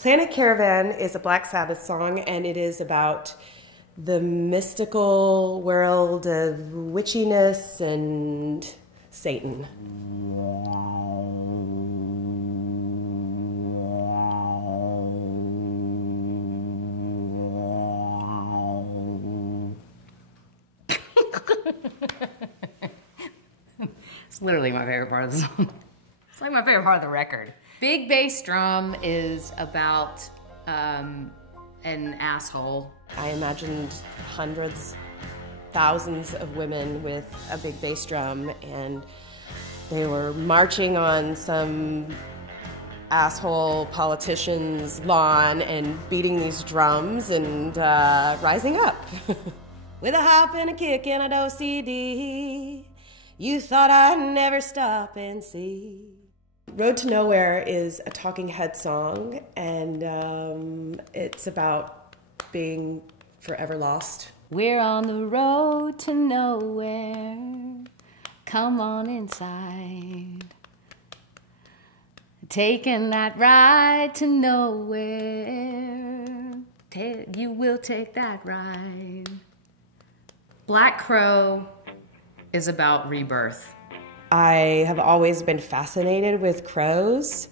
Planet Caravan is a Black Sabbath song, and it is about the mystical world of witchiness and Satan. It's literally my favorite part of the song. It's like my favorite part of the record. Big bass drum is about an asshole. I imagined hundreds, thousands of women with a big bass drum, and they were marching on some asshole politician's lawn and beating these drums and rising up. With a hop and a kick and a do-CD, you thought I'd never stop and see. Road to Nowhere is a Talking Head song, and it's about being forever lost. We're on the road to nowhere. Come on inside. Taking that ride to nowhere. You will take that ride. Black Crow is about rebirth. I have always been fascinated with crows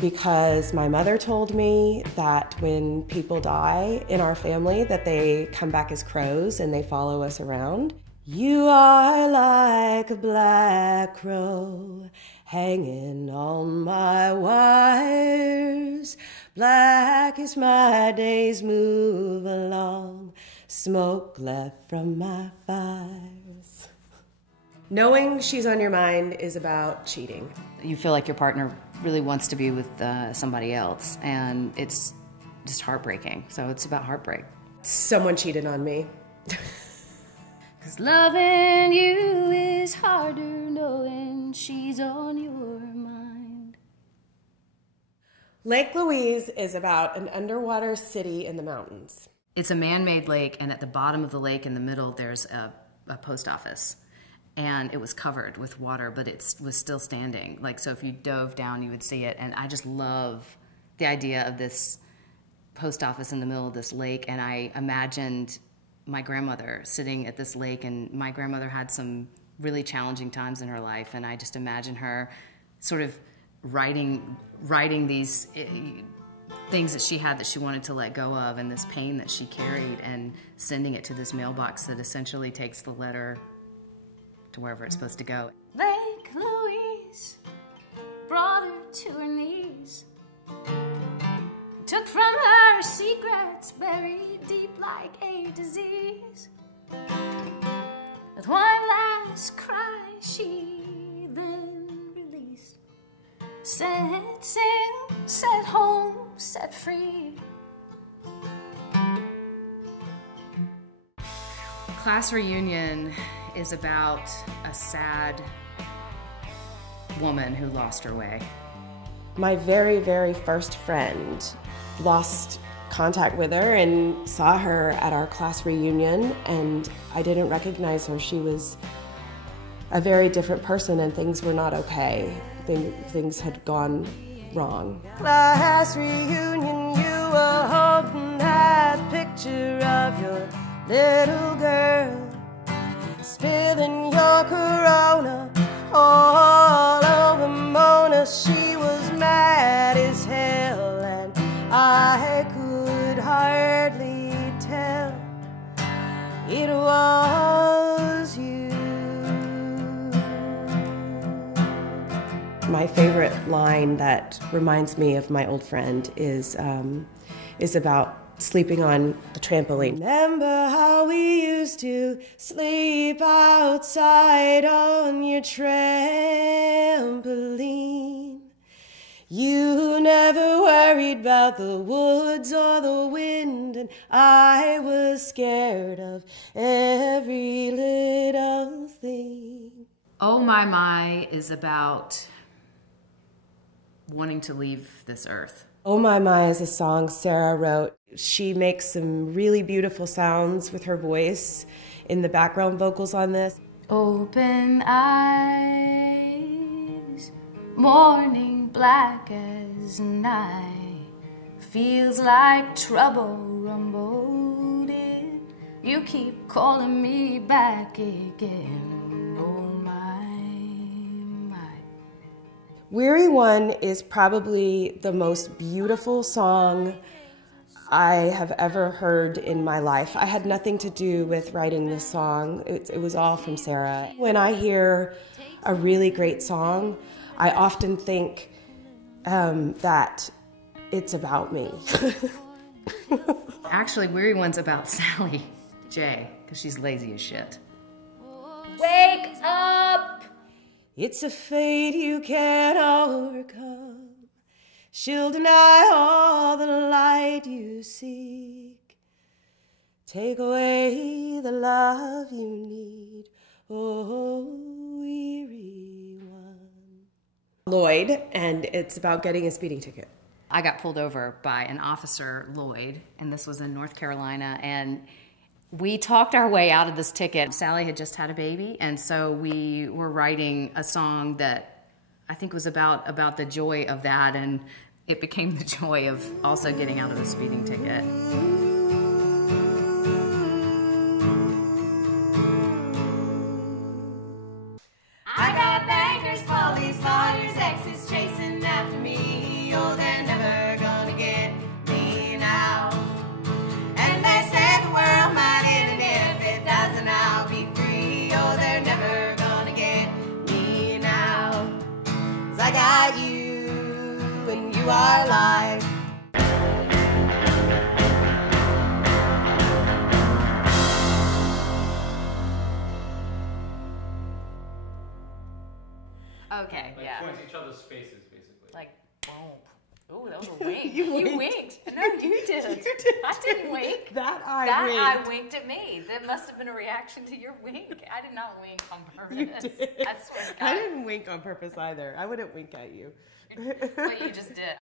because my mother told me that when people die in our family that they come back as crows and they follow us around. You are like a black crow hanging on my wires. Black as my days move along, smoke left from my fires. Knowing she's on your mind is about cheating. You feel like your partner really wants to be with somebody else, and it's just heartbreaking. So it's about heartbreak. Someone cheated on me. 'Cause loving you is harder knowing she's on your mind. Lake Louise is about an underwater city in the mountains. It's a man-made lake, and at the bottom of the lake in the middle there's a post office. And it was covered with water, but it was still standing. Like, so if you dove down, you would see it. And I just love the idea of this post office in the middle of this lake. And I imagined my grandmother sitting at this lake, and my grandmother had some really challenging times in her life. And I just imagine her sort of writing these things that she had that she wanted to let go of, and this pain that she carried, and sending it to this mailbox that essentially takes the letter to wherever it's supposed to go. Lake Louise brought her to her knees, took from her secrets buried deep like a disease. With one last cry she then released. Set sail, set home, set free. Class reunion is about a sad woman who lost her way. My very, very first friend lost contact with her and saw her at our class reunion, and I didn't recognize her. She was a very different person, and things were not okay. Things had gone wrong. Class reunion, you were holding that picture of your little girl, spilling your Corona all over Mona. She was mad as hell, and I could hardly tell it was you. My favorite line that reminds me of my old friend is about sleeping on the trampoline. Remember how we used to sleep outside on your trampoline? You never worried about the woods or the wind, and I was scared of every little thing. Oh My is about wanting to leave this earth. Oh My is a song Sarah wrote. She makes some really beautiful sounds with her voice in the background vocals on this. Open eyes, morning black as night, Feels like trouble rumbled in. You keep calling me back again. Oh my, my. Weary One is probably the most beautiful song I have ever heard in my life. I had nothing to do with writing this song. It was all from Sarah. When I hear a really great song, I often think that it's about me. Actually, Weary One's about Sally J, because she's lazy as shit. Wake up! It's a fate you can't overcome. She'll deny all the light you seek. Take away the love you need. Oh, weary one. Lloyd, and it's about getting a speeding ticket. I got pulled over by an officer, Lloyd, and this was in North Carolina, and we talked our way out of this ticket. Sally had just had a baby, and so we were writing a song that I think was about the joy of that, and it became the joy of also getting out of the speeding ticket. I got bankers, police, lawyers, exes chasing after me. Oh, they're never gonna get me now. And they say the world might end, and if it doesn't, I'll be free. Oh, they're never gonna get me now. 'Cause I got you, and you are life. Okay, Like yeah. towards each other's faces, basically. Like, boom. Ooh, that was a wink. You winked. No, you did. You did. I didn't wink. That eye That winked. eye winked at me. That must have been a reaction to your wink. I did not wink on purpose. You did. I swear to God. I didn't wink on purpose either. I wouldn't wink at you. But you just did.